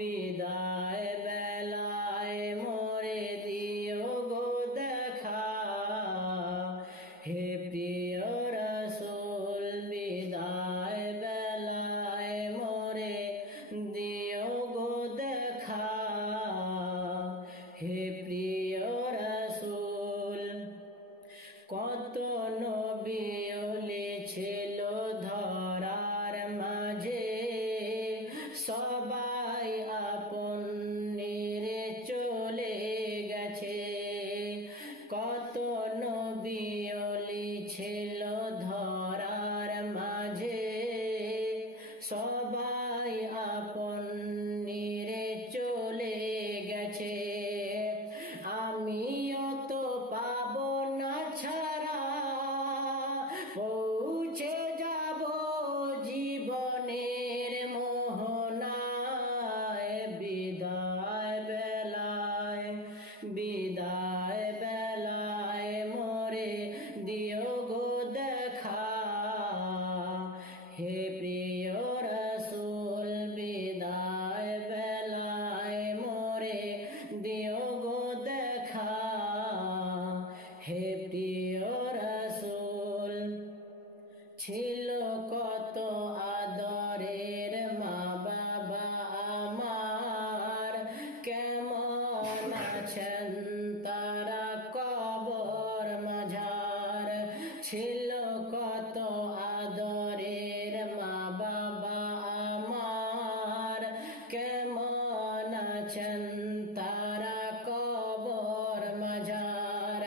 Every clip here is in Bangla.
বিদায় বেলায় মোরে দিও গো দেখা। হে প্রিয় রাসূল বিদায় বেলায় মোরে দিও গো দেখা। হে প্রিয় রাসূল কত নবী ওলি ছিল ধরার মাঝে, সবাই আপন নিরে চলে গেছে। কত নবী ওলি ছিল ধরার মাঝে, সবাই আপন নিরে চলে গেছে। আমিও তো পাবো না ছাড়া, পৌঁছে যাব জীবনের মোহনায়। বিদায় বেলায় বিদায় বেলায় মোরে দিও গো দেখা। হে প্রিয় রাসূল বিদায় বেলায় মোরে দিও গো দেখা। হে প্রিয় রাসূল ছিল কত আদরের মা বাবা আমার, কেমন আছেন তারা কবর মাঝার। ছিল কত আদরের মা বাবা আমার, কেমন আছেন তারা কবর মাঝার।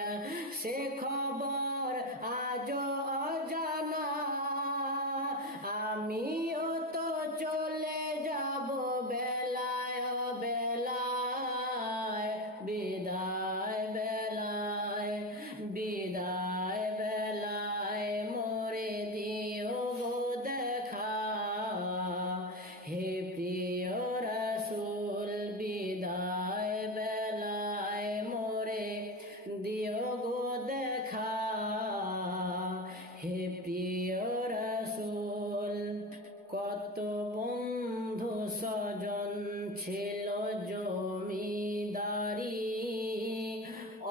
সে খবর আজও অজানা, আমিও তো চলে যাব বেলায় বেলায়। বিদায় বেলায় বিদায় বেলায় মোরে দিও গো দেখা। হে প্রিয় রাসূল বিদায় বেলায় মোরে দিও গো দেখা। হে প্রিয় রাসূল কত বন্ধু স্বজন ছিল জমিদারি,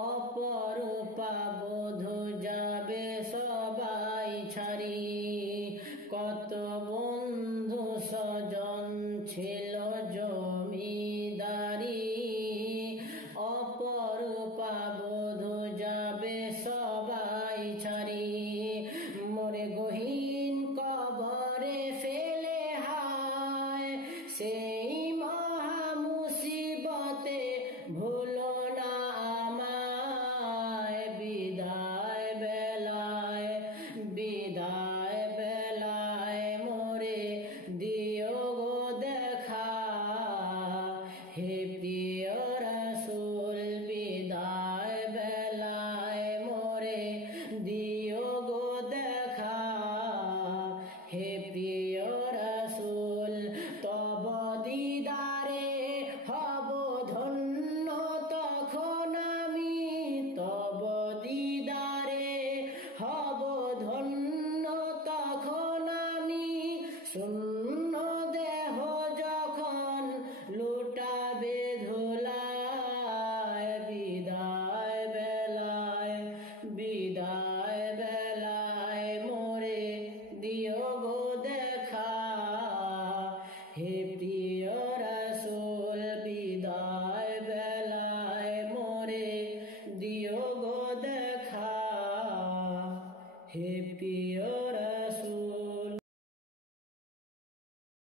অপরূপা বধূ যাবে সবাই ছাড়ি। কত বন্ধু স্বজন ছিল জমিদারি, অপরূপা বধূ যাবে সবাই ছাড়ি। মোরে গহীন কবরে ফেলে হায়, সেই মহা মুসিবতে ভুলো না আমায়। বিদায় বেলায় বিদায় বেলায় মোরে দিও গো দেখা। হে প্রিয় রাসূল বিদায় বেলায় মোরে দিও গো দেখা। হে প্রিয় রাসূল তব দিদারে হব ধন্য তখন আমি, তব দিদারে হব ধন্য তখন আমি। শূন্য দেহ যখন লুটাবে ধুলায়। বিদায় বেলায় বিদায় বেলায় মোরে দিও গো দেখা। হে প্রিয়